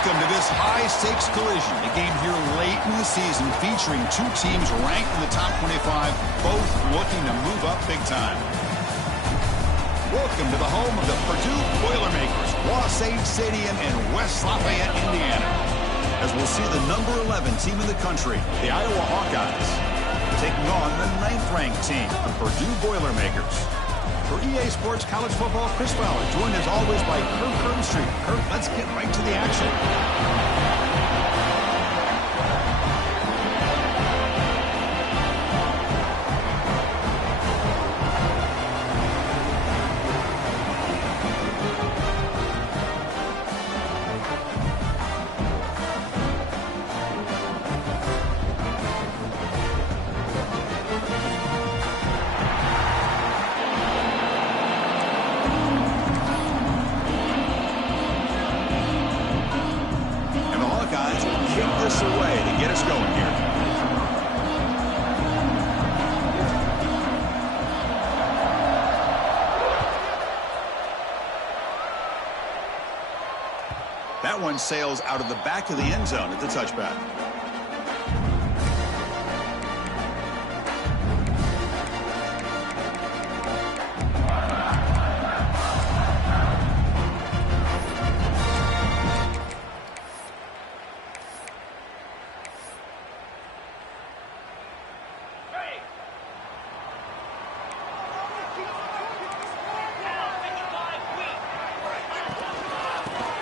Welcome to this high-stakes collision, a game here late in the season featuring two teams ranked in the top 25, both looking to move up big time. Welcome to the home of the Purdue Boilermakers, Wasatch Stadium in West Lafayette, Indiana. As we'll see the number 11 team in the country, the Iowa Hawkeyes, taking on the 9th-ranked team, the Purdue Boilermakers. For EA Sports College Football, Chris Fowler, joined as always by Kirk Herbstreit. Kirk, let's get right to the action. Away to get us going here. That one sails out of the back of the end zone at the touchback.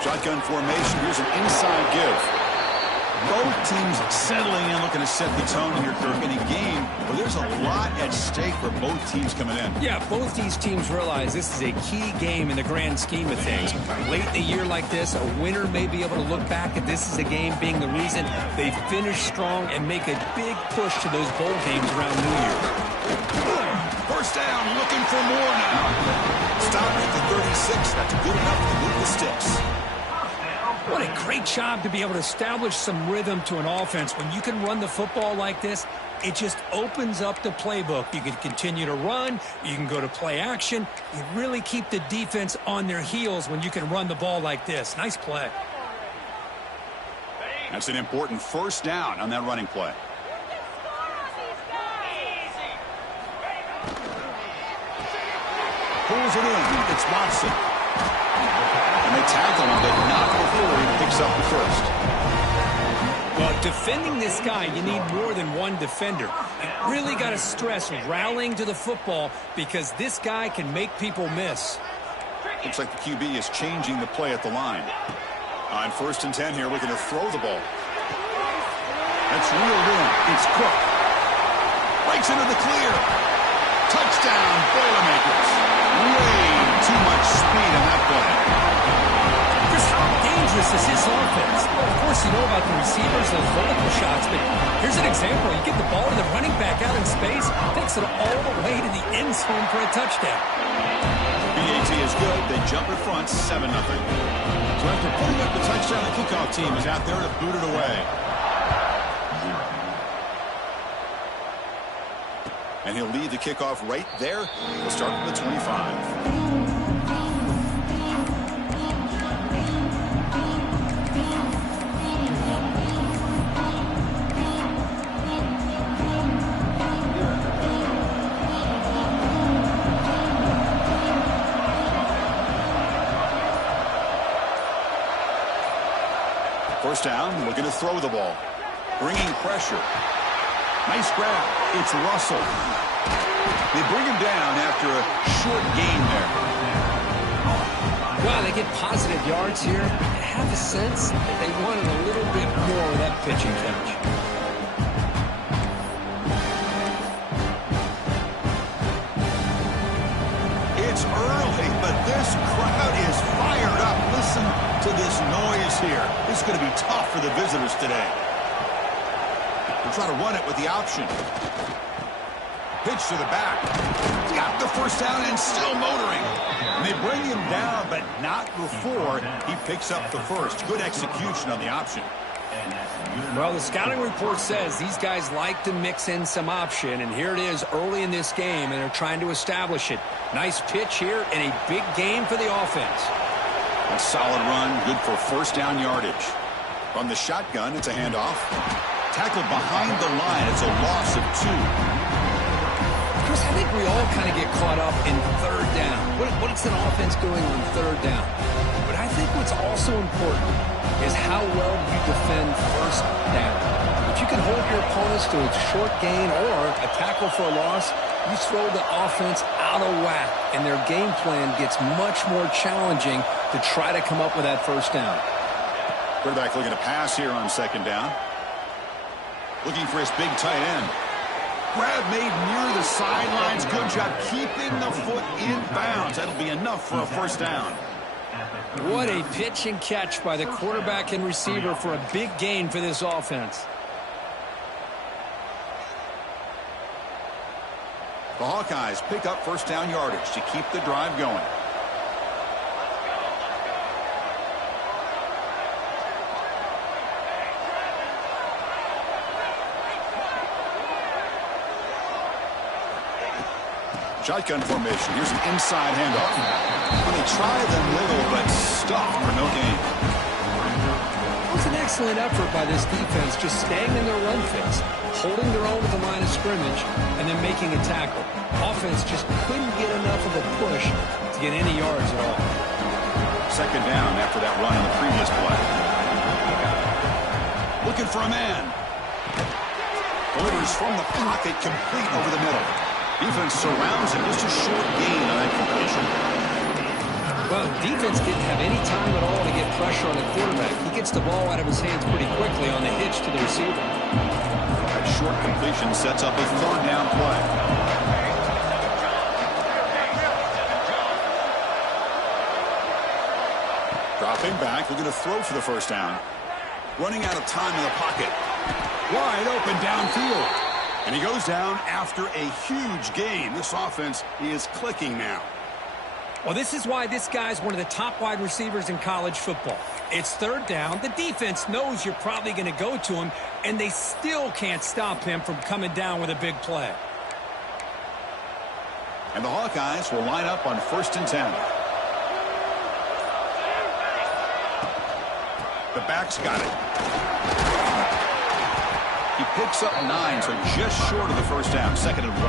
Shotgun formation. Here's an inside give. Both teams settling in, looking to set the tone here, Kirk, in a game where there's a lot at stake for both teams coming in. Yeah, both these teams realize this is a key game in the grand scheme of things. Late in a year like this, a winner may be able to look back at this as a game being the reason they finish strong and make a big push to those bowl games around New Year. First down, looking for more now. Stop at the 36. That's good enough to move the sticks. What a great job to be able to establish some rhythm to an offense. When you can run the football like this, it just opens up the playbook. You can continue to run. You can go to play action. You really keep the defense on their heels when you can run the ball like this. Nice play. That's an important first down on that running play. Pulls it in. It's Watson. And they tackle him, but not before he picks up the first. Well, defending this guy, you need more than one defender. You really got to stress rallying to the football because this guy can make people miss. Looks like the QB is changing the play at the line. On 1st and 10 here, we're going to throw the ball. That's reeled in. It's Cook. Breaks into the clear. Touchdown, Boilermakers. Way too much speed in that play. Chris, how dangerous is his offense? Well, of course, you know about the receivers, those vertical shots, but here's an example. You get the ball to the running back out in space, takes it all the way to the end zone for a touchdown. BAT is good. They jump in front, 7-0. So after putting up the touchdown, the kickoff team is out there to boot it away. And he'll lead the kickoff right there. We'll start from the 25. First down, we're going to throw the ball. Bringing pressure. Nice grab. It's Russell. They bring him down after a short gain there. Well, they get positive yards here. I have a sense that they wanted a little bit more of that pitching catch. It's early, but this crowd is fired up. Listen to this noise here. This is going to be tough for the visitors today. They'll try to run it with the option. Pitch to the back. Got the first down and still motoring. And they bring him down, but not before he picks up the first. Good execution on the option. Well, the scouting report says these guys like to mix in some option, and here it is early in this game, and they're trying to establish it. Nice pitch here and a big game for the offense. A solid run, good for first down yardage. From the shotgun, it's a handoff. Tackled behind the line. It's a loss of 2. Chris, I think we all kind of get caught up in third down. What's an offense doing on third down? But I think what's also important is how well you defend first down. If you can hold your opponents to a short gain or a tackle for a loss, you throw the offense out of whack, and their game plan gets much more challenging to try to come up with that first down. Quarterback looking to pass here on second down. Looking for his big tight end. Grab made near the sidelines. Good job keeping the foot in bounds. That'll be enough for a first down. What a pitch and catch by the quarterback and receiver for a big gain for this offense. The Hawkeyes pick up first down yardage to keep the drive going. Shotgun formation. Here's an inside handoff. They try the middle, but stuffed for no gain. It was an excellent effort by this defense, just staying in their run fits, holding their own at the line of scrimmage, and then making a tackle. Offense just couldn't get enough of a push to get any yards at all. Second down after that run in the previous play. Looking for a man. Delivers from the pocket, complete over the middle. Defense surrounds him. Just a short gain on that completion. Well, defense didn't have any time at all to get pressure on the quarterback. He gets the ball out of his hands pretty quickly on the hitch to the receiver. That short completion sets up a third down play. Dropping back, looking to throw for the first down. Running out of time in the pocket. Wide open downfield. And he goes down after a huge gain. This offense is clicking now. Well, this is why this guy's one of the top wide receivers in college football. It's third down. The defense knows you're probably going to go to him, and they still can't stop him from coming down with a big play. And the Hawkeyes will line up on 1st and 10. The back's got it. He picks up 9, so just short of the first down. 2nd and 1.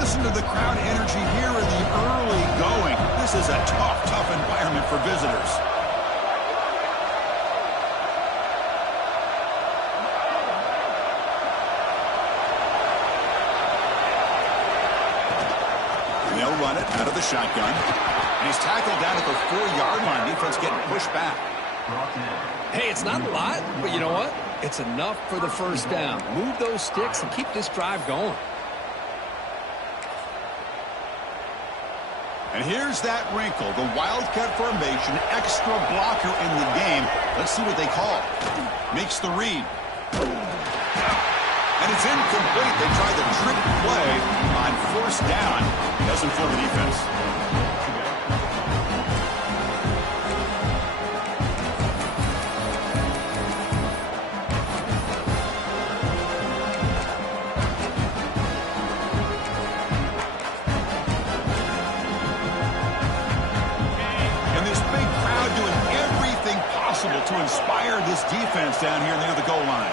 Listen to the crowd energy here in the early going. This is a tough environment for visitors. They'll run it out of the shotgun. And he's tackled down at the 4-yard line. Defense getting pushed back. Hey, it's not a lot, but you know what? It's enough for the first down. Move those sticks and keep this drive going. And here's that wrinkle. The Wildcat formation, extra blocker in the game. Let's see what they call. Makes the read. And it's incomplete. They try the trick play on 1st down. Doesn't fool the defense. And this big crowd doing everything possible to inspire this defense down here near the goal line.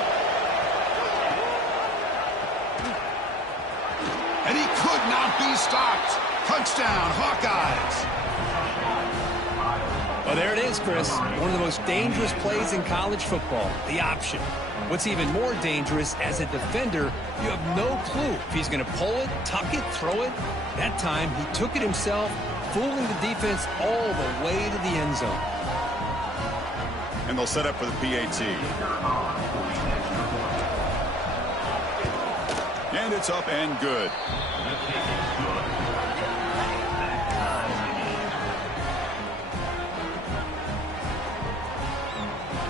And he could not be stopped. Touchdown, Hawkeyes. Well, there it is, Chris. One of the most dangerous plays in college football, the option. What's even more dangerous, as a defender, you have no clue if he's going to pull it, tuck it, throw it. That time, he took it himself, fooling the defense all the way to the end zone. And they'll set up for the PAT. And it's up and good.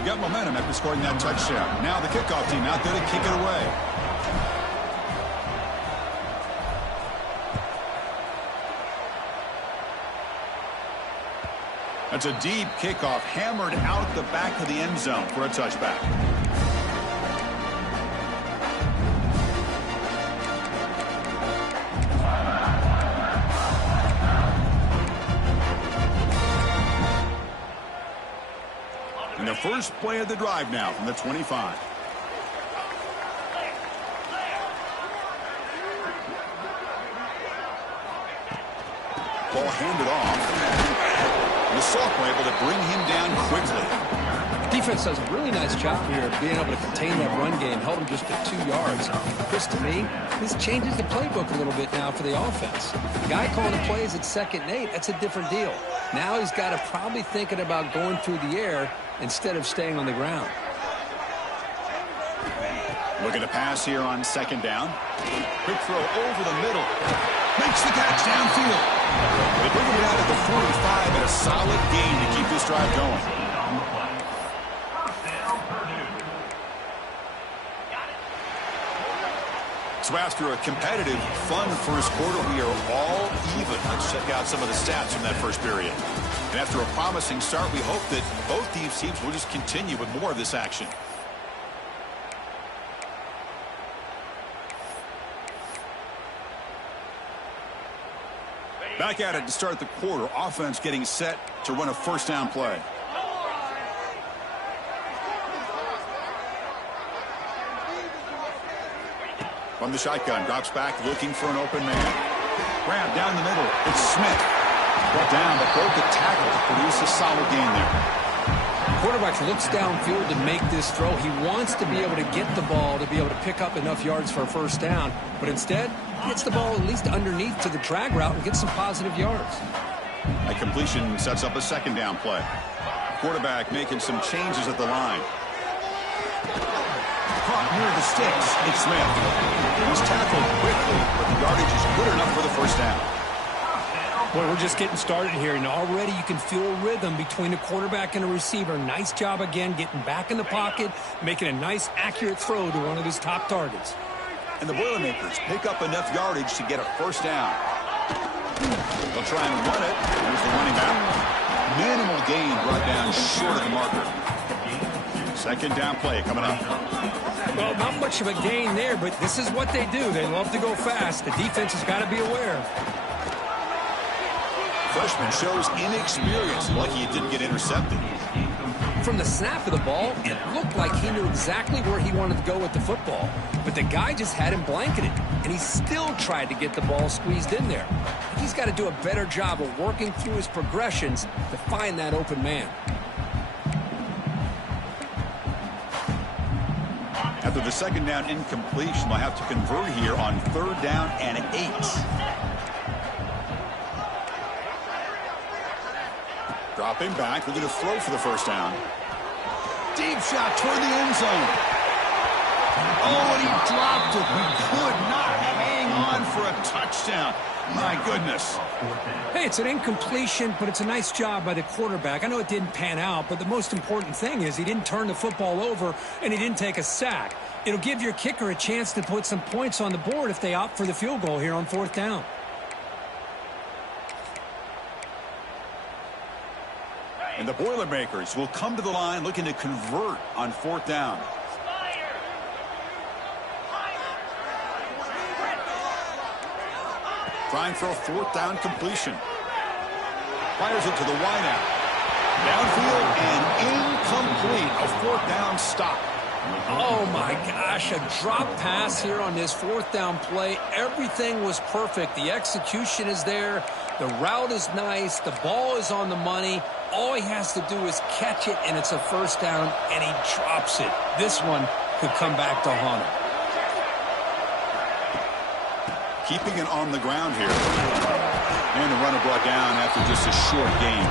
Got momentum after scoring that touchdown. Now the kickoff team out there to kick it away. That's a deep kickoff, hammered out the back of the end zone for a touchback. First play of the drive now from the 25. Ball handed off. And the Sophomore able to bring him down quickly. Defense does a really nice job here of being able to contain that run game. Held him just at 2 yards. Chris, to me, this changes the playbook a little bit now for the offense. The guy calling the plays at 2nd and 8, that's a different deal. Now he's got to probably thinking about going through the air instead of staying on the ground. Looking to pass here on 2nd down. Quick throw over the middle. Makes the catch downfield. They bring it out at the 45 and a solid gain to keep this drive going. So after a competitive, fun first quarter, we are all even. Let's check out some of the stats from that first period. And after a promising start, we hope that both these teams will just continue with more of this action. Back at it to start the quarter. Offense getting set to run a first down play. From the shotgun, drops back looking for an open man. Grab down the middle. It's Smith. Brought down, but broke the tackle to produce a solid gain there. Quarterback looks downfield to make this throw. He wants to be able to get the ball to be able to pick up enough yards for a first down, but instead gets the ball at least underneath to the drag route and gets some positive yards. A completion sets up a 2nd down play. Quarterback making some changes at the line. Caught near the sticks. It's Smith. He was tackled quickly, but the yardage is good enough for the first down. Boy, we're just getting started here, and already you can feel a rhythm between the quarterback and the receiver. Nice job again getting back in the pocket, making a nice, accurate throw to one of his top targets. And the Boilermakers pick up enough yardage to get a first down. They'll try and run it. Here's the running back. Minimal gain brought down short of the marker. 2nd down play coming up. Well, not much of a gain there, but this is what they do. They love to go fast. The defense has got to be aware. Freshman shows inexperience, lucky he didn't get intercepted. From the snap of the ball, it looked like he knew exactly where he wanted to go with the football. But the guy just had him blanketed, and he still tried to get the ball squeezed in there. He's got to do a better job of working through his progressions to find that open man. After the 2nd down incompletion, they'll have to convert here on 3rd down and 8. Dropping back, looking to throw for the first down. Deep shot toward the end zone. Oh, and he dropped it. He could not hang on for a touchdown. My goodness. Hey, it's an incompletion, but it's a nice job by the quarterback. I know it didn't pan out, but the most important thing is he didn't turn the football over and he didn't take a sack. It'll give your kicker a chance to put some points on the board if they opt for the field goal here on 4th down. And the Boilermakers will come to the line looking to convert on 4th down. Trying for a 4th down completion. Fires it to the wideout. Downfield and incomplete. A 4th down stop. Oh, my gosh, a drop pass here on this 4th down play. Everything was perfect. The execution is there. The route is nice. The ball is on the money. All he has to do is catch it, and it's a first down, and he drops it. This one could come back to haunt him. Keeping it on the ground here. And the runner brought down after just a short gain.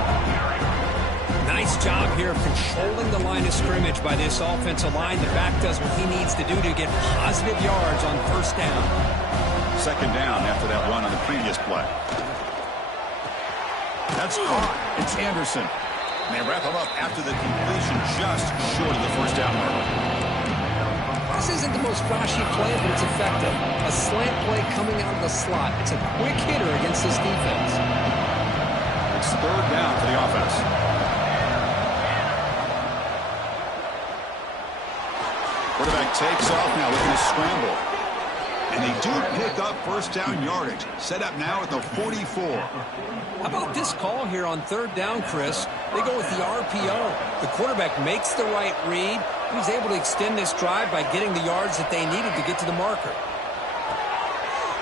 Nice job here of controlling the line of scrimmage by this offensive line. The back does what he needs to do to get positive yards on first down. 2nd down after that run on the previous play. That's caught. It's Anderson. And they wrap him up after the completion just short of the first down mark. This isn't the most flashy play, but it's effective. A slant play coming out of the slot. It's a quick hitter against this defense. It's 3rd down for the offense. Quarterback takes off now looking to scramble. And they do pick up first down yardage. Set up now at the 44. How about this call here on third down, Chris? They go with the RPO. The quarterback makes the right read. He was able to extend this drive by getting the yards that they needed to get to the marker.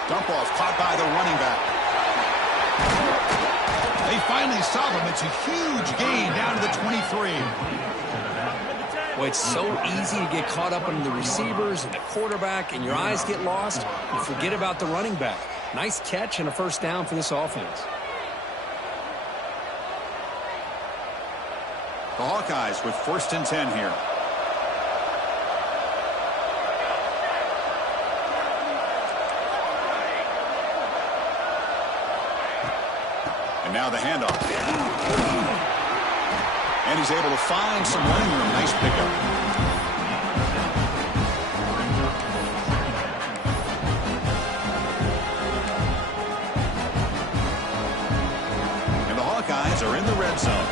Dump off caught by the running back. They finally stop him. It's a huge gain down to the 23. Well, it's so easy to get caught up on the receivers and the quarterback, and your eyes get lost. You forget about the running back. Nice catch and a first down for this offense. The Hawkeyes with 1st and 10 here. And now the handoff. And he's able to find some running room. Nice pickup. And the Hawkeyes are in the red zone.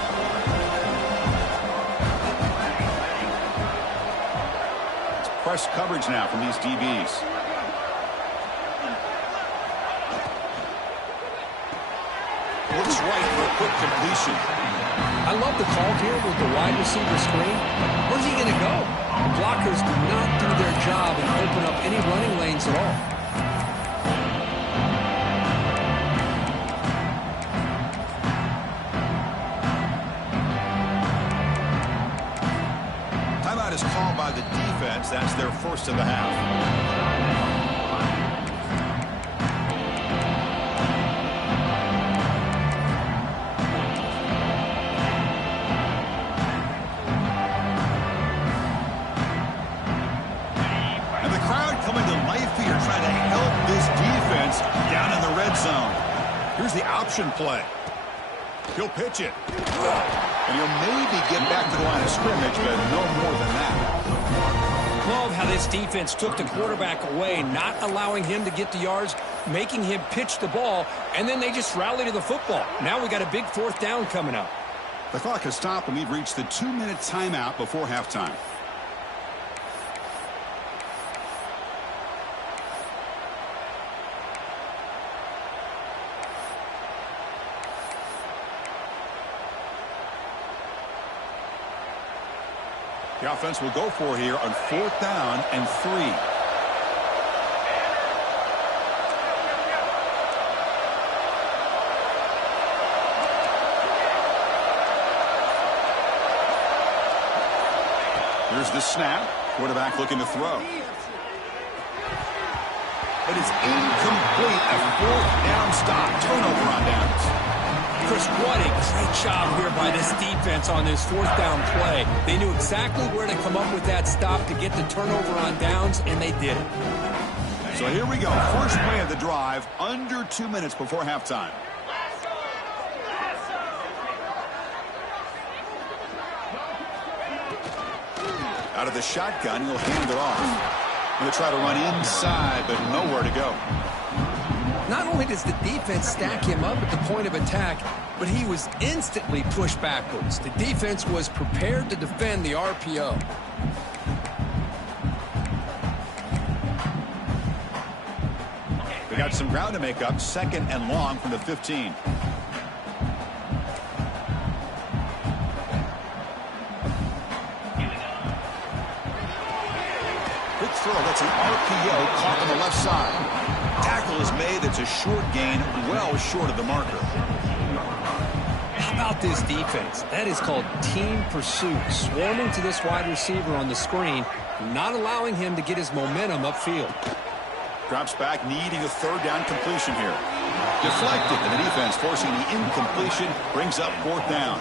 It's press coverage now from these DBs. Looks right for a quick completion. I love the call here with the wide receiver screen. Where's he going to go? The blockers do not do their job and open up any running lanes at all. Timeout is called by the defense. That's their first of the half. Here's the option play. He'll pitch it. And he'll maybe get back to the line of scrimmage, but no more than that. Love how this defense took the quarterback away, not allowing him to get the yards, making him pitch the ball, and then they just rally to the football. Now we got a big 4th down coming up. The clock has stopped, and we've reached the 2-minute timeout before halftime. The offense will go for here on 4th down and 3. Here's the snap. Quarterback looking to throw. But it's incomplete. A 4th down stop. Turnover on downs. Chris, what a great job here by this defense on this 4th down play. They knew exactly where to come up with that stop to get the turnover on downs, and they did it. So here we go. First play of the drive, under 2 minutes before halftime. Out of the shotgun, he'll hand it off. Going to try to run inside, but nowhere to go. Not only does the defense stack him up at the point of attack, but he was instantly pushed backwards. The defense was prepared to defend the RPO. They got some ground to make up. 2nd and long from the 15. Quick throw. That's an RPO caught on the left side. Tackle is made. It's a short gain, well short of the marker. How about this defense? That is called team pursuit. Swarming to this wide receiver on the screen, not allowing him to get his momentum upfield. Drops back, needing a 3rd down completion here. Deflected, and the defense forcing the incompletion, brings up 4th down.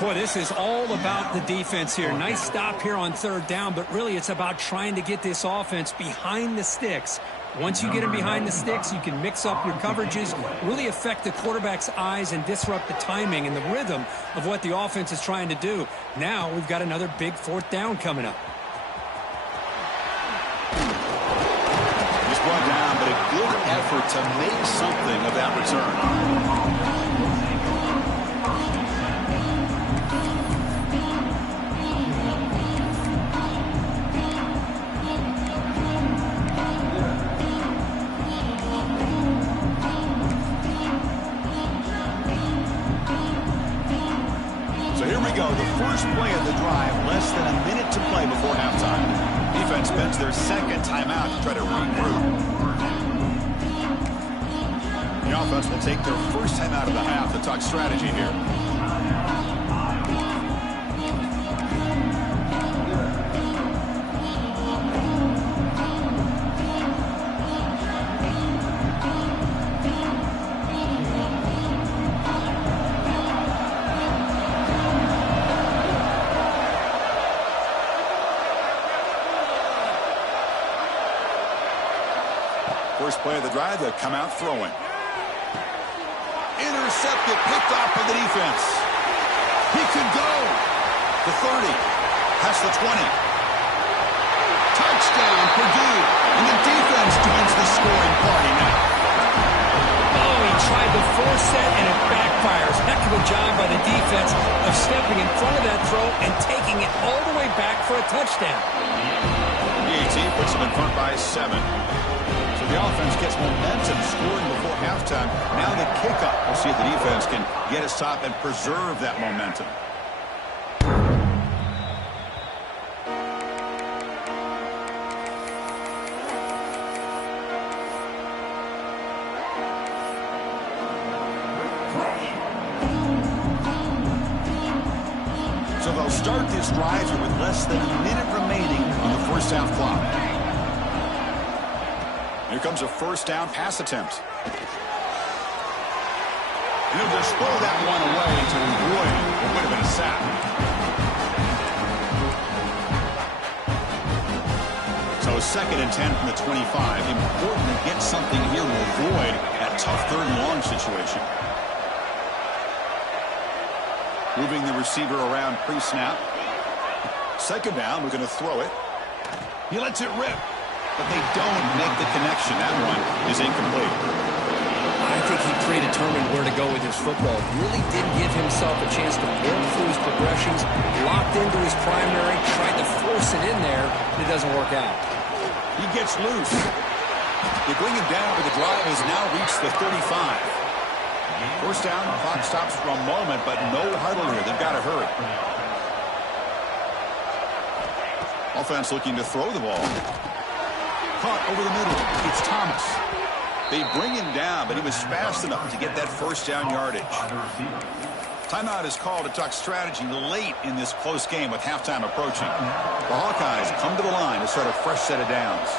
Boy, this is all about the defense here. Nice stop here on 3rd down, but really it's about trying to get this offense behind the sticks. Once you get him behind the sticks, you can mix up your coverages, really affect the quarterback's eyes and disrupt the timing and the rhythm of what the offense is trying to do. Now we've got another big 4th down coming up. He's brought down, but a good effort to make something of that return. go. The first play of the drive, less than a minute to play before halftime. Defense spends their second timeout to try to regroup. The offense will take their first timeout of the half to talk strategy here. First play of the drive, they'll come out throwing. Intercepted, picked off by the defense. He could go. The 30, past the 20. Touchdown, Purdue. And the defense joins the scoring party now. Oh, he tried to force that, and it backfires. Heck of a job by the defense of stepping in front of that throw and taking it all the way back for a touchdown. The 18 puts them in front by 7. The offense gets momentum scoring before halftime. Now the kickoff. We'll see if the defense can get a stop and preserve that momentum. So they'll start this drive here with less than a minute remaining on the first half clock. Here comes a first down pass attempt. And he'll just throw that one away to avoid what would have been a sack. So 2nd and 10 from the 25. Important to get something here to avoid that tough 3rd and long situation. Moving the receiver around pre-snap. 2nd down, we're going to throw it. He lets it rip. But they don't make the connection. That one is incomplete. I think he predetermined where to go with his football. Really did give himself a chance to work through his progressions, locked into his primary, tried to force it in there, and it doesn't work out. He gets loose. They bring him down, but the drive has now reached the 35. First down, clock stops for a moment, but no huddle here. They've got to hurry. Offense looking to throw the ball. Caught over the middle. It's Thomas. They bring him down, but he was fast enough to get that first down yardage. Timeout is called to talk strategy late in this close game with halftime approaching. The Hawkeyes come to the line to start a fresh set of downs.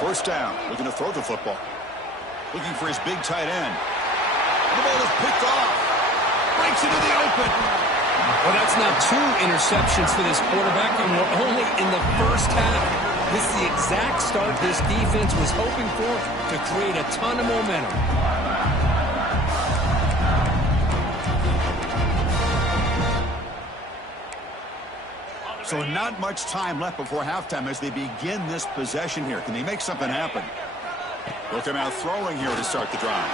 First down, looking to throw the football. Looking for his big tight end. The ball is picked off. Breaks into the open. Well, that's now 2 interceptions for this quarterback, and we're only in the first half. This is the exact start this defense was hoping for to create a ton of momentum. So not much time left before halftime as they begin this possession here. Can they make something happen? They'll come out throwing here to start the drive.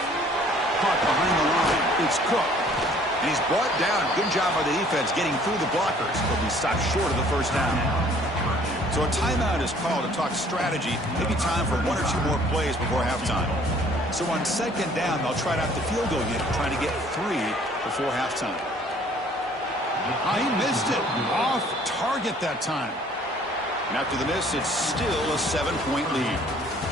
Caught behind the line. It's Cook. And he's brought down. Good job by the defense getting through the blockers. But he stopped short of the first down. So a timeout is called to talk strategy. Maybe time for 1 or 2 more plays before halftime. So on 2nd down, they'll try out the field goal unit, trying to get 3 before halftime. He missed it. Off target that time. And after the miss, it's still a 7-point lead.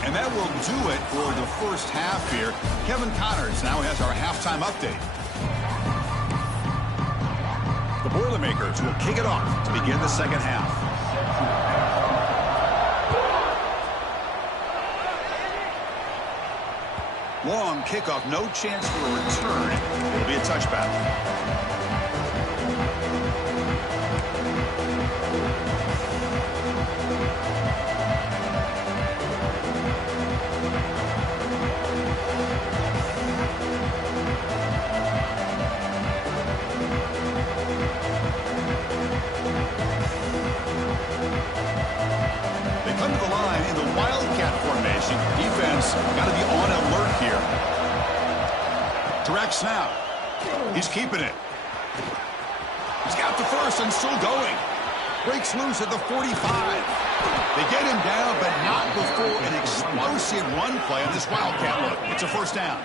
And that will do it for the first half here. Kevin Connors now has our halftime update. The Boilermakers will kick it off to begin the second half. Long kickoff, no chance for a return. It'll be a touchback. Got to be on alert here. Direct snap. He's keeping it. He's got the first and still going. Breaks loose at the 45. They get him down, but not before an explosive run play on this Wildcat look. It's a first down.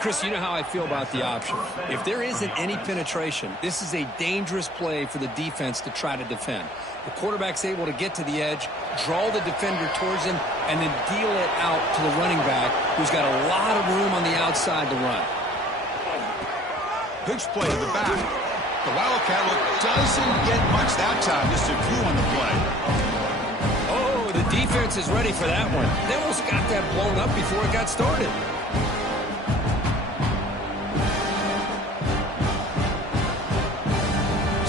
Chris, you know how I feel about the option. If there isn't any penetration, this is a dangerous play for the defense to try to defend. The quarterback's able to get to the edge, draw the defender towards him, and then deal it out to the running back, who's got a lot of room on the outside to run. Pitch play to the back. The Wildcat look doesn't get much that time, just a few on the play. Oh, the defense is ready for that one. They almost got that blown up before it got started.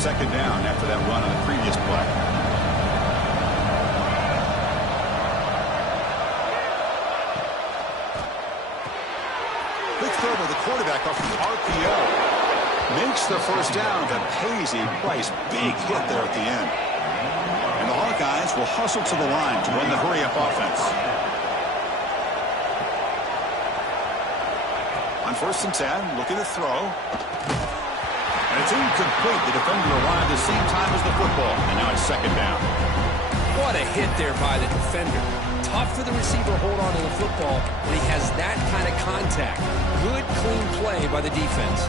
Second down after that run on the previous play. Quick throw by the quarterback off the RPO. Makes the first down, but pays a price. Big hit there at the end. And the Hawkeyes will hustle to the line to run the hurry-up offense. On 1st and 10, looking to throw. And it's incomplete. The defender arrived the same time as the football. And now it's second down. What a hit there by the defender. Tough for the receiver to hold on to the football when he has that kind of contact. Good, clean play by the defense.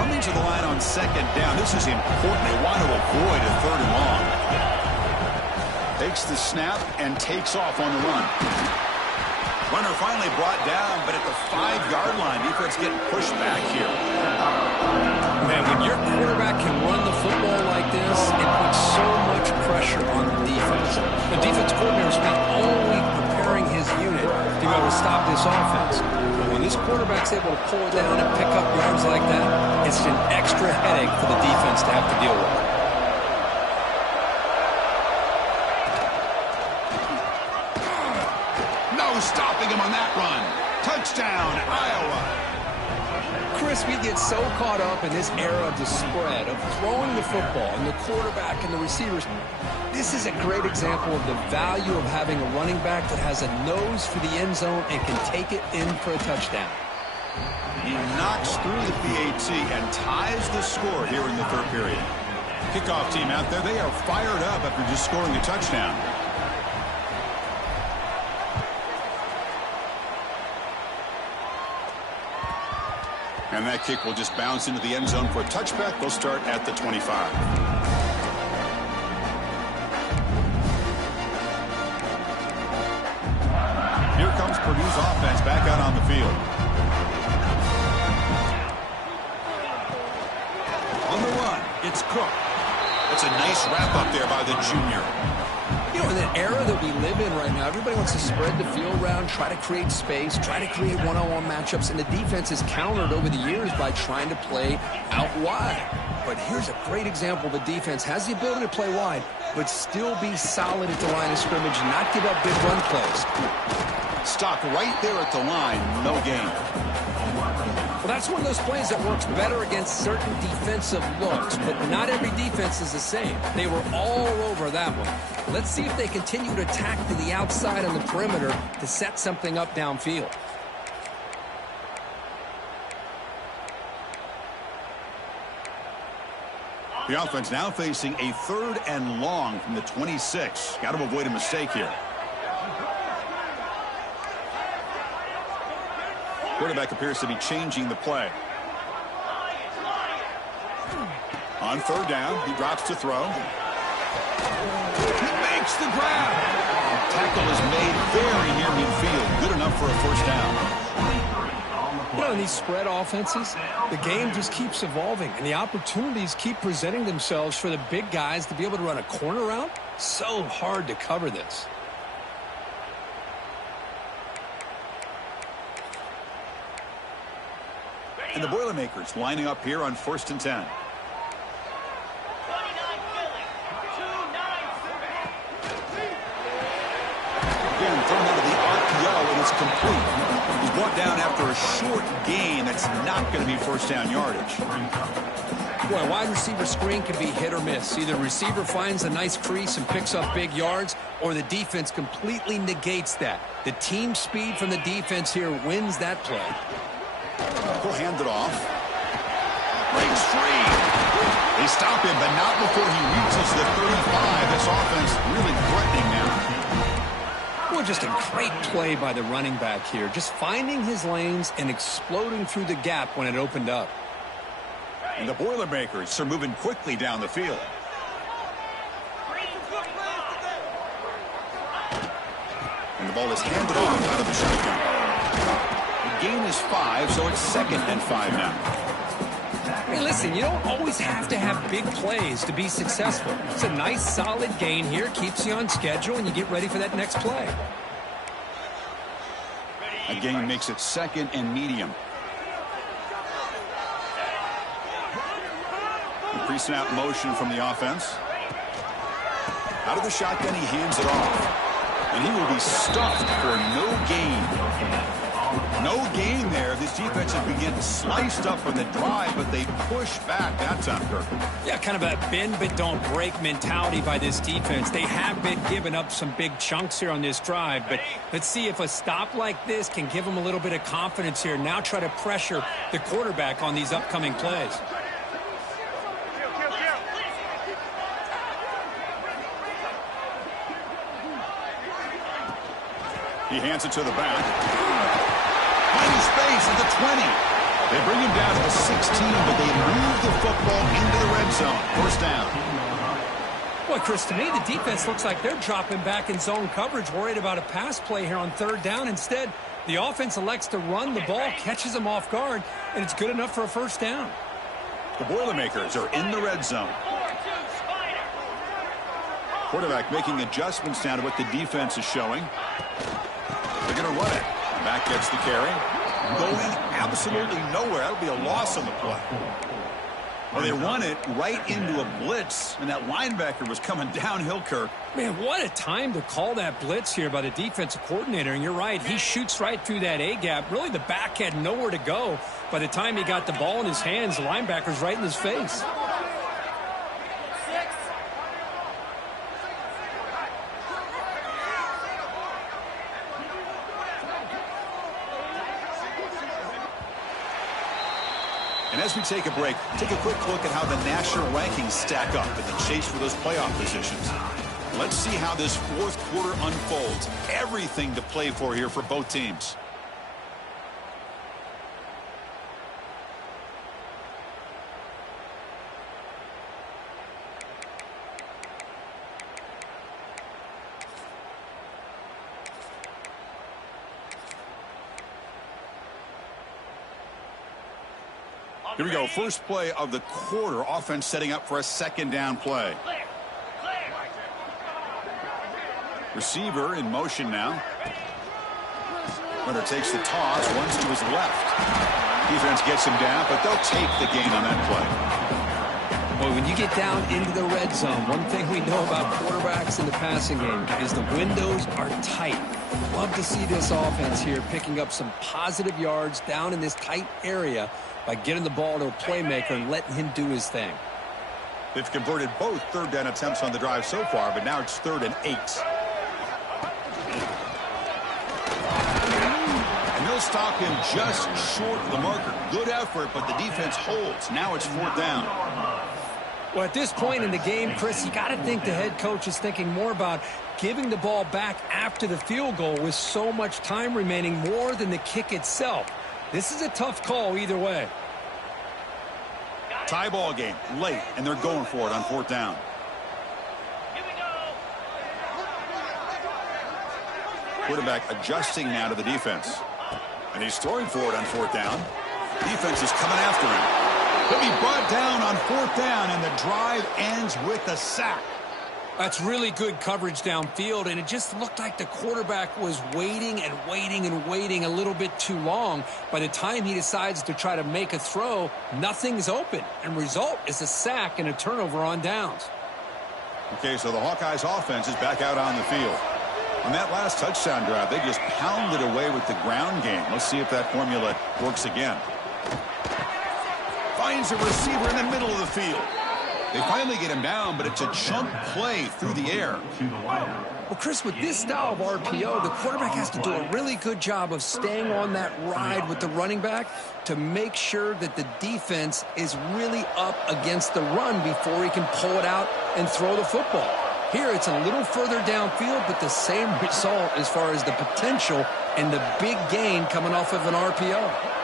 Coming to the line on second down. This is important. They want to avoid a 3rd and long. Takes the snap and takes off on the run. Runner finally brought down, but at the 5-yard line, defense getting pushed back here. Man, when your quarterback can run the football like this, it puts so much pressure on the defense. The defense coordinator spent all week preparing his unit to be able to stop this offense. But when this quarterback's able to pull it down and pick up yards like that, it's an extra headache for the defense to have to deal with. Stopping him on that run. Touchdown, Iowa. Chris, we get so caught up in this era of the spread, of throwing the football and the quarterback and the receivers. This is a great example of the value of having a running back that has a nose for the end zone and can take it in for a touchdown. He knocks through the PAT and ties the score here in the 3rd period. Kickoff team out there, they are fired up after just scoring a touchdown. And that kick will just bounce into the end zone for a touchback. They'll start at the 25. Here comes Purdue's offense back out on the field. On the run, it's Cook. That's a nice wrap up there by the junior. You know, in the era that we live in right now, everybody wants to spread the field around, try to create space, try to create one-on-one matchups, and the defense is countered over the years by trying to play out wide. But here's a great example. The defense has the ability to play wide, but still be solid at the line of scrimmage, not give up big run plays. Stopped right there at the line, no gain. Well, that's one of those plays that works better against certain defensive looks, but not every defense is the same. They were all over that one. Let's see if they continue to attack to the outside on the perimeter to set something up downfield. The offense now facing a 3rd and long from the 26. Got to avoid a mistake here. Quarterback appears to be changing the play. On 3rd down, he drops to throw. He makes the grab. Tackle is made very near midfield. Good enough for a first down. You know, in these spread offenses, the game just keeps evolving, and the opportunities keep presenting themselves for the big guys to be able to run a corner route. So hard to cover this. And the Boilermakers lining up here on 1st and 10. Again, thrown out of the RPO, and it's complete. He's brought down after a short gain. That's not going to be first down yardage. Boy, wide receiver screen can be hit or miss. Either receiver finds a nice crease and picks up big yards, or the defense completely negates that. The team speed from the defense here wins that play. He'll hand it off. Breaks free. They stop him, but not before he reaches the 35. This offense really threatening now. Well, just a great play by the running back here. Just finding his lanes and exploding through the gap when it opened up. And the Boilermakers are moving quickly down the field. And the ball is handed off out of the shotgun. The gain is 5, so it's 2nd and 5 now. Hey, listen, you don't always have to have big plays to be successful. It's a nice, solid gain here. Keeps you on schedule, and you get ready for that next play. A gain makes it 2nd and medium. Pre-snap motion from the offense. Out of the shotgun, he hands it off. And he will be stuffed for no gain. No gain there. This defense has been getting sliced up on the drive, but they push back that time, Kirk. Yeah, kind of a bend but don't break mentality by this defense. They have been giving up some big chunks here on this drive, but let's see if a stop like this can give them a little bit of confidence here. Now try to pressure the quarterback on these upcoming plays. He hands it to the back. Finding space at the 20. They bring him down to the 16, but they move the football into the red zone. First down. Boy, Chris, to me, the defense looks like they're dropping back in zone coverage, worried about a pass play here on 3rd down. Instead, the offense elects to run the ball, catches them off guard, and it's good enough for a first down. The Boilermakers are in the red zone. Quarterback making adjustments now to what the defense is showing. They're going to run it. Back gets the carry. Going absolutely nowhere. That'll be a loss on the play. Well, they run it right into a blitz, and that linebacker was coming downhill, Kirk. Man, what a time to call that blitz here by the defensive coordinator. And you're right, he shoots right through that A-gap. Really, the back had nowhere to go. By the time he got the ball in his hands, the linebacker's right in his face. And as we take a break, take a quick look at how the national rankings stack up in the chase for those playoff positions. Let's see how this 4th quarter unfolds. Everything to play for here for both teams. Here we go. First play of the quarter. Offense setting up for a 2nd down play. Receiver in motion now. Runner takes the toss. Runs to his left. Defense gets him down, but they'll take the gain on that play. Well, when you get down into the red zone, one thing we know about quarterbacks in the passing game is the windows are tight. Love to see this offense here picking up some positive yards down in this tight area by getting the ball to a playmaker and letting him do his thing. They've converted both 3rd down attempts on the drive so far, but now it's 3rd and 8. And they'll stop him just short of the marker. Good effort, but the defense holds. Now it's 4th down. Well, at this point in the game, Chris, you got to think the head coach is thinking more about giving the ball back after the field goal with so much time remaining more than the kick itself. This is a tough call either way. Tie ball game late, and they're going for it on 4th down. Quarterback adjusting now to the defense. And he's throwing for it on 4th down. Defense is coming after him. He'll be brought down on 4th down, and the drive ends with a sack. That's really good coverage downfield, and it just looked like the quarterback was waiting and waiting and waiting a little bit too long. By the time he decides to try to make a throw, nothing's open, and result is a sack and a turnover on downs. Okay, so the Hawkeyes offense is back out on the field. On that last touchdown drive, they just pounded away with the ground game. Let's see if that formula works again. finds a receiver in the middle of the field. They finally get him down, but it's a chunk play through the air. Well, Chris, with this style of RPO, the quarterback has to do a really good job of staying on that ride with the running back to make sure that the defense is really up against the run before he can pull it out and throw the football. Here, it's a little further downfield, but the same result as far as the potential and the big gain coming off of an RPO.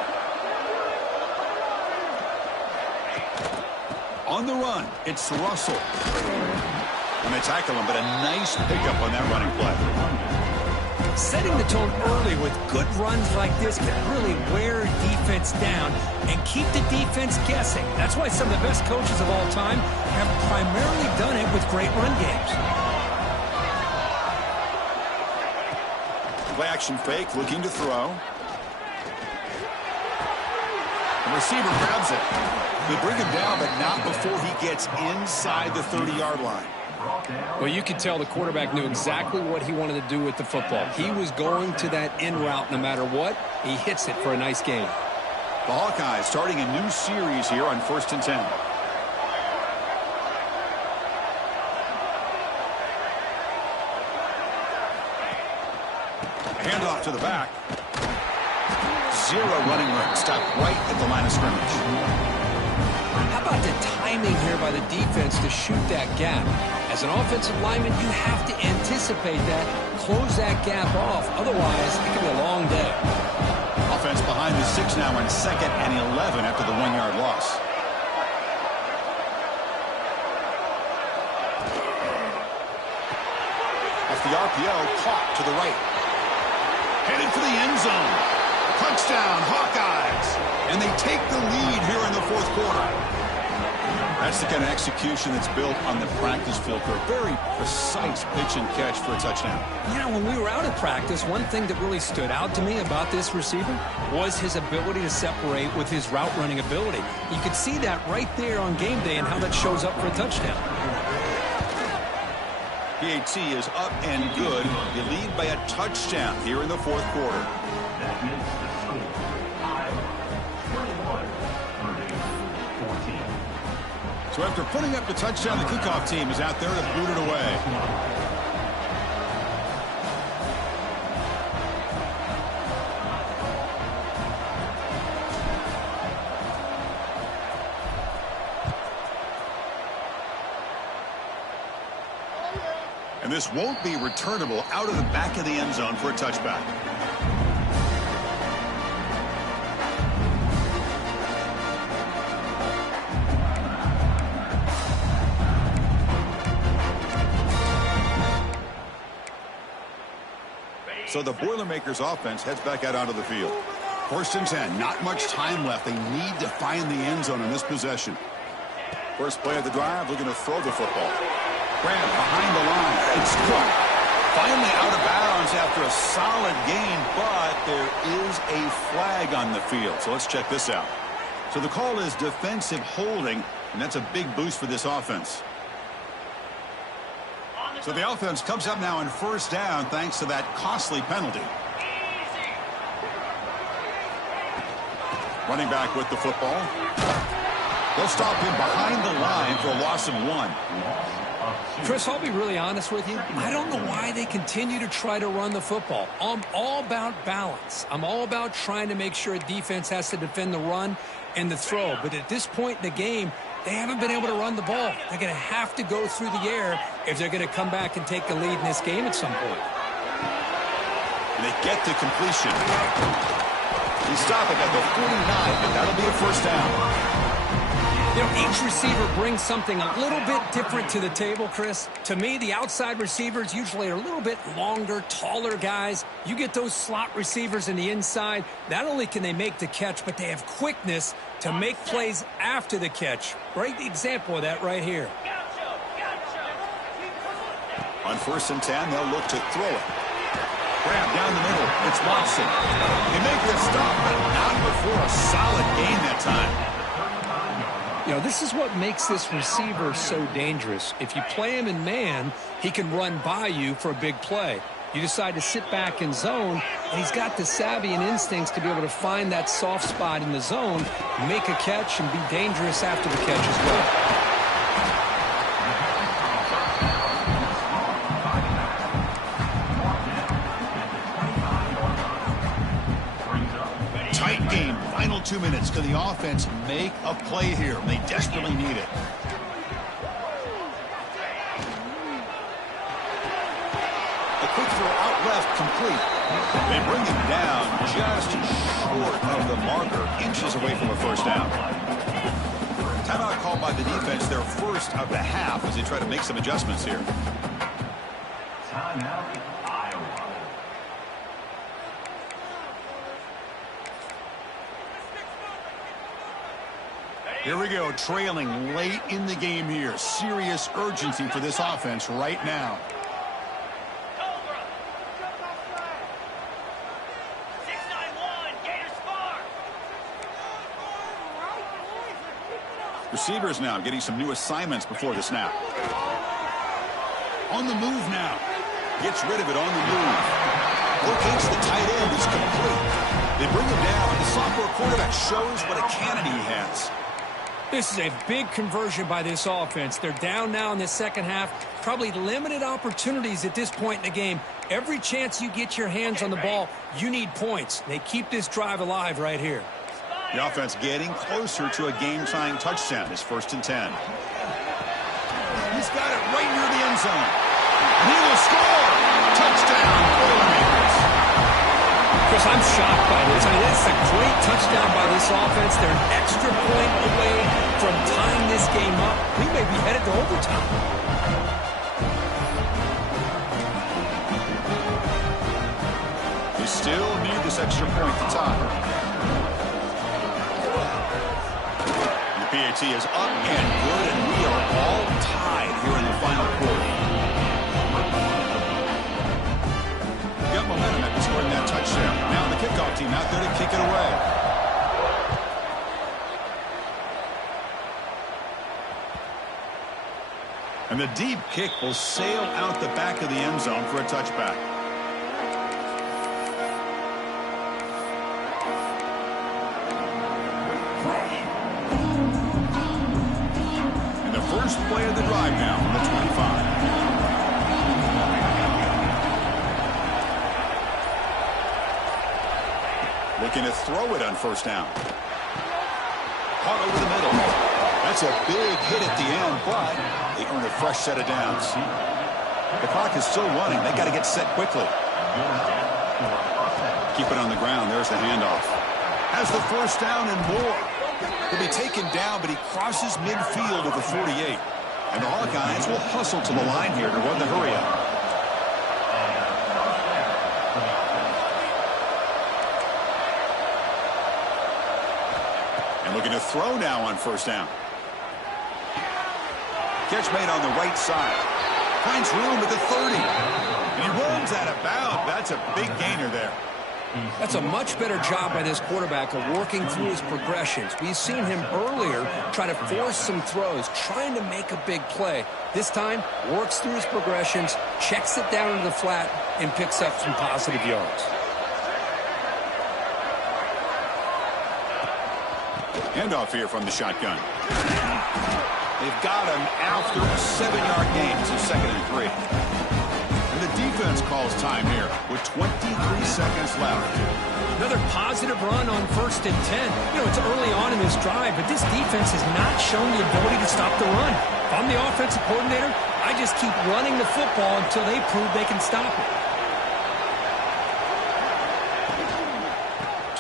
On the run, it's Russell. And they tackle him, but a nice pickup on that running play. Setting the tone early with good runs like this can really wear defense down and keep the defense guessing. That's why some of the best coaches of all time have primarily done it with great run games. Play action fake, looking to throw. The receiver grabs it. They bring him down, but not before he gets inside the 30-yard line. Well, you could tell the quarterback knew exactly what he wanted to do with the football. He was going to that in route no matter what. He hits it for a nice gain. The Hawkeyes starting a new series here on 1st and 10. Handoff to the back. Zero running room. Stop right at the line of scrimmage. How about the timing here by the defense to shoot that gap? As an offensive lineman, you have to anticipate that, close that gap off. Otherwise, it could be a long day. Offense behind the 6 now on 2nd and 11 after the 1-yard loss. Off the RPO, caught to the right. Headed for the end zone. Touchdown, Hawkeyes. And they take the lead here in the 4th quarter. That's the kind of execution that's built on the practice field for a very precise pitch and catch for a touchdown. You know, when we were out at practice, one thing that really stood out to me about this receiver was his ability to separate with his route running ability. You could see that right there on game day and how that shows up for a touchdown. PAT is up and good. You lead by a touchdown here in the 4th quarter. So after putting up the touchdown, the kickoff team is out there to boot it away. And this won't be returnable out of the back of the end zone for a touchback. So the Boilermakers offense heads back out onto the field. 1st and 10, not much time left. They need to find the end zone in this possession. First play of the drive, looking to throw the football. Grab behind the line. It's caught. Finally out of bounds after a solid gain, but there is a flag on the field. So let's check this out. So the call is defensive holding, and that's a big boost for this offense. So the offense comes up now in 1st down thanks to that costly penalty. Running back with the football. They'll stop him behind the line for a loss of 1. Chris, I'll be really honest with you. I don't know why they continue to try to run the football. I'm all about balance. I'm all about trying to make sure a defense has to defend the run and the throw. But at this point in the game, they haven't been able to run the ball. They're going to have to go through the air if they're going to come back and take the lead in this game at some point. And they get the completion. They stop it at the 49, and that'll be a 1st down. You know, each receiver brings something a little bit different to the table, Chris. To me, the outside receivers usually are a little bit longer, taller guys. You get those slot receivers in the inside, not only can they make the catch, but they have quickness to make plays after the catch. Great example of that right here. On 1st and 10, they'll look to throw it. Grab down the middle. It's Watson. They make the stop, but not before a solid gain that time. You know, this is what makes this receiver so dangerous. If you play him in man, he can run by you for a big play. You decide to sit back in zone, and he's got the savvy and instincts to be able to find that soft spot in the zone, make a catch, and be dangerous after the catch as well. Tight game. Final 2 minutes. Can the offense make a play here? They desperately need it. A quick throw out left, complete. They bring him down just short of the marker, inches away from a first down. Timeout called by the defense, their first of the half, as they try to make some adjustments here. Timeout, Iowa. Here we go, trailing late in the game here. Serious urgency for this offense right now. Receivers now getting some new assignments before the snap. On the move now. Gets rid of it on the move. Locates the tight end. It's complete. They bring him down. The sophomore quarterback shows what a cannon he has. This is a big conversion by this offense. They're down now in the second half. Probably limited opportunities at this point in the game. Every chance you get your hands on the ball, you need points. They keep this drive alive right here. The offense getting closer to a game-tying touchdown. It's 1st and 10. He's got it right near the end zone. And he will score. Touchdown, Boilermakers. Chris, I'm shocked by this. I mean, this is a great touchdown by this offense. They're an extra point away from tying this game up. We may be headed to overtime. They still need this extra point to tie. PAT is up and good, and we are all tied here in the final quarter. We got momentum after scoring that touchdown. Now the kickoff team out there to kick it away. And the deep kick will sail out the back of the end zone for a touchback. First play of the drive now from the 25. Looking to throw it on first down. Caught over the middle. That's a big hit at the end, but they earn a fresh set of downs. The clock is still running. They got to get set quickly. Keep it on the ground. There's the handoff. Has the first down and more. He'll be taken down, but he crosses midfield at the 48. And the Hawkeyes will hustle to the line here to run the hurry up. And looking to throw now on first down. Catch made on the right side. Finds room at the 30. And he rolls out of bounds. That's a big gainer there. That's a much better job by this quarterback of working through his progressions. We've seen him earlier try to force some throws, trying to make a big play. This time, works through his progressions, checks it down into the flat, and picks up some positive yards. Handoff here from the shotgun. They've got him after a 7-yard gain. It's a 2nd and 3. And the defense calls time here with 23 seconds left. Another positive run on 1st and 10. You know, it's early on in this drive, but this defense has not shown the ability to stop the run. If I'm the offensive coordinator, I just keep running the football until they prove they can stop it.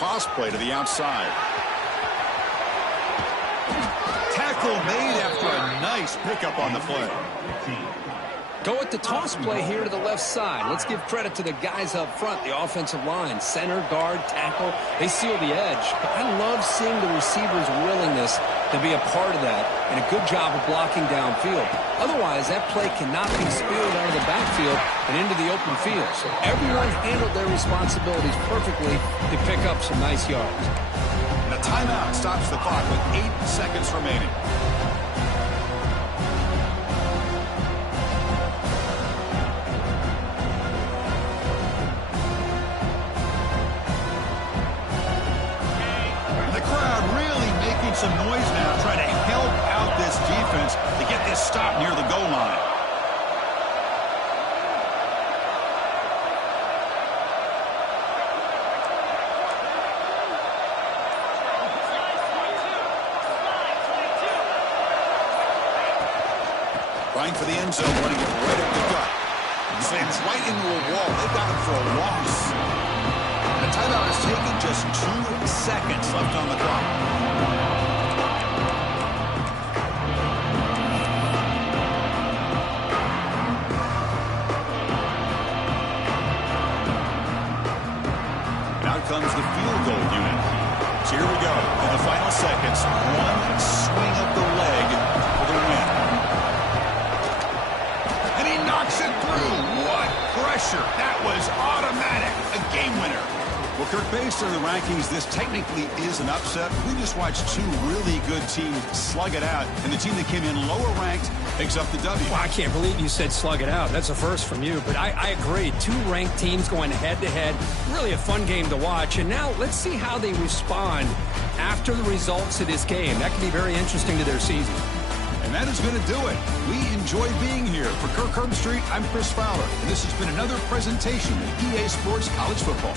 Toss play to the outside. Tackle made after a nice pickup on the play. Go with the toss play here to the left side. Let's give credit to the guys up front, the offensive line, center, guard, tackle. They seal the edge. But I love seeing the receiver's willingness to be a part of that and a good job of blocking downfield. Otherwise, that play cannot be speared out of the backfield and into the open field. So everyone handled their responsibilities perfectly to pick up some nice yards. And a timeout stops the clock with 8 seconds remaining. Trying for the end zone, running it right up the gut. Slams right into a wall. They've got him for a loss. The timeout is taken, just 2 seconds left on the clock. Out comes the field goal unit. So here we go. In the final seconds, one swing of the leg for the win. And he knocks it through. What pressure. That was automatic. A game winner. Well, Kirk, based on the rankings, this technically is an upset. We just watched two really good teams slug it out, and the team that came in lower ranked picks up the W. Well, I can't believe you said slug it out. That's a first from you, but I agree. Two ranked teams going head-to-head. Really a fun game to watch. And now let's see how they respond after the results of this game. That could be very interesting to their season. And that is going to do it. We enjoy being here. For Kirk Herbstreit, I'm Chris Fowler, and this has been another presentation of EA Sports College Football.